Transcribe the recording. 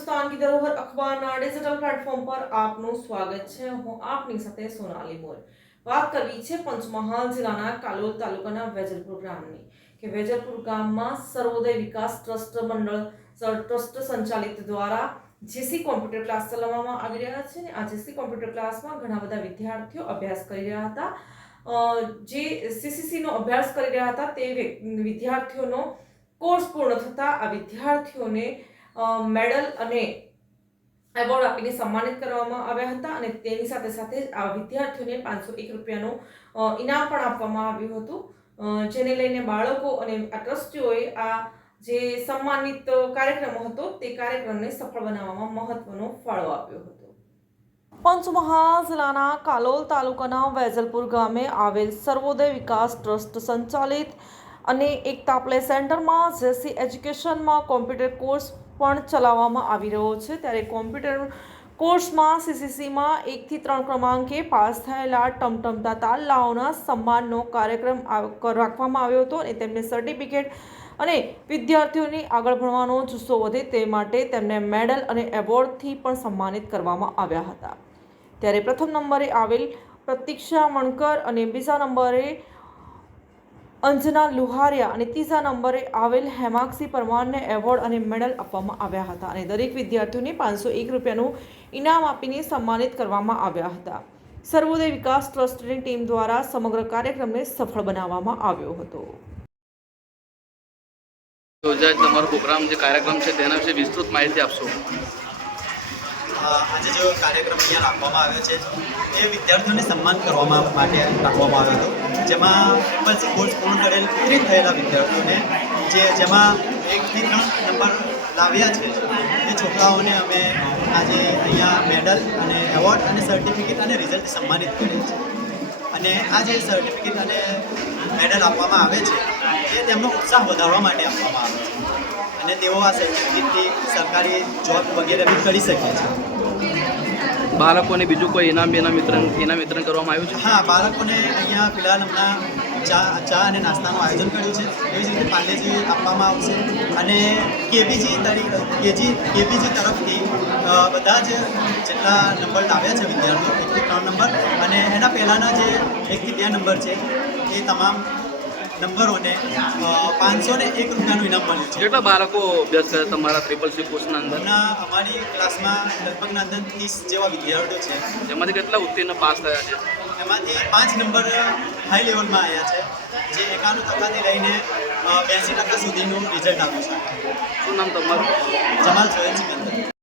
हिंदुस्तान की धरोहर अखबाરના digital platform પર આપનું સ્વાગત છે। હું આપની સાથે સોનાલી મોલ। વાત કરવી છે પંચમહાલ જિલ્લાના કાલોલ તાલુકાના વેજલપુર ગામની કે વેજલપુર ગામમાં સર્વોદય વિકાસ ટ્રસ્ટ મંડળ ટ્રસ્ટ સંચાલિત દ્વારા જેસી કોમ્પ્યુટર ક્લાસ ચલાવવામાં આવી રહ્યા છે અને આ જેસી કોમ્પ્યુટર ક્લાસમાં ઘણા બધા વિદ્યાર્થીઓ અભ્યાસ કરી રહ્યા હતા। જે સીસીસી નો અભ્યાસ કરી રહ્યા હતા તે વિદ્યાર્થીઓનો કોર્સ પૂર્ણ થતા આ વિદ્યાર્થીઓને મેડલ અને એવોર્ડ આપીને સન્માનિત કરવામાં આવ્યા હતા અને તેની સાથે સાથે આ વિદ્યાર્થીઓને 501 રૂપિયાનું ઇનામ પણ આપવામાં આવ્યું હતું, જેને લઈને બાળકો અને આ ટ્રસ્ટીઓએ આ જે સન્માનિત કાર્યક્રમ હતો તે કાર્યક્રમને સફળ બનાવવામાં મહત્વનો ફાળો આપ્યો હતો। પંચમહાલ જિલ્લાના કાલોલ તાલુકાના વેજલપુર ગામે આવેલ સર્વોદય વિકાસ ટ્રસ્ટ સંચાલિત અને એકતા પ્લે સેન્ટરમાં જેસી એજ્યુકેશનમાં કોમ્પ્યુટર કોર્સ પણ ચલાવવામાં આવી રહ્યો છે। ત્યારે કોમ્પ્યુટર કોર્સમાં સીસીસીમાં 1 થી 3 ક્રમાંકે પાસ થયેલા ટમટમતા તાલાઓના સન્માનનો કાર્યક્રમ રાખવામાં આવ્યો હતો અને તેમને સર્ટિફિકેટ અને વિદ્યાર્થીઓની આગળ ભણવાનો જુસ્સો વધે તે માટે તેમને મેડલ અને એવોર્ડથી પણ સન્માનિત કરવામાં આવ્યા હતા। ત્યારે પ્રથમ નંબરે આવેલ પ્રતીક્ષા મણકર અને બીજા નંબરે અંજના લુહારિયા અને ત્રીજા નંબરે આવેલ હેમાક્ષી પરમારને એવોર્ડ અને મેડલ આપવામાં આવ્યા હતા અને દરેક વિદ્યાર્થીઓને 501 રૂપિયાનું ઇનામ આપીને સન્માનિત કરવામાં આવ્યા હતા। સર્વોદય વિકાસ ટ્રસ્ટની ટીમ દ્વારા સમગ્ર કાર્યક્રમને સફળ બનાવવામાં આવ્યો હતો। તમારો પ્રોગ્રામ જે કાર્યક્રમ છે તેના વિશે વિસ્તૃત માહિતી આપશો। આજે जो कार्यक्रम અહીંયા રાખવામાં આવ્યો છે એ વિદ્યાર્થીઓને સન્માન કરવામાં માટે રાખવામાં આવ્યો હતો, જેમાં ટ્રિપલ કોર્સ પૂર્ણ કરેલ ઉત્તીર્ણ થયેલા વિદ્યાર્થીઓને જેમાં 1 થી 3 નંબર લાવ્યા છે એ છોકરાઓને અમે આજે અહીંયા મેડલ અને એવોર્ડ અને સર્ટિફિકેટ અને રિઝલ્ટ સન્માનિત કરેલ છે અને આ જે સર્ટિફિકેટ અને મેડલ આપવામાં આવે છે એ તેમનો ઉત્સાહ વધારવા માટે આપવામાં આવે છે અને તેઓ આ સર્ટિફિકેટથી સરકારી જોબ વગેરે બી કરી શકે છે। બાળકોને બીજું કોઈ ઇનામ વિતરણ કરવામાં આવ્યું છે? હા, બાળકોને અહીંયા ફિલહાલ હમણાં ચા અને નાસ્તાનું આયોજન કર્યું છે। એવી જ રીતે પાર્લેજી આપવામાં આવશે અને કેબીજી તરફથી બધા જ જેટલા નંબર લાવ્યા છે વિદ્યાર્થીઓ 1 થી 3 નંબર અને એના પહેલાંના જે 1 થી 2 નંબર છે એ તમામ નંબરોને 501 રૂપિયાનું ઇનામ મળ્યું છે। કેટલા બાળકો અભ્યાસ કરે તમારા ટ્રિપલ સી કોર્સના અંદર? અમારી ક્લાસમાં લગભગના અંદર 30 જેવા વિદ્યાર્થીઓ છે, જેમાંથી કેટલા ઉત્તીર્ણ પાસ થયા છે? એમાંથી 5 નંબર હાઈ લેવલમાં આવ્યા છે, જે 91% લઈને 82% સુધીનું રિઝલ્ટ આવ્યું છે। શું નામ તમારું? જમાલ સોહેલ સિકંદર।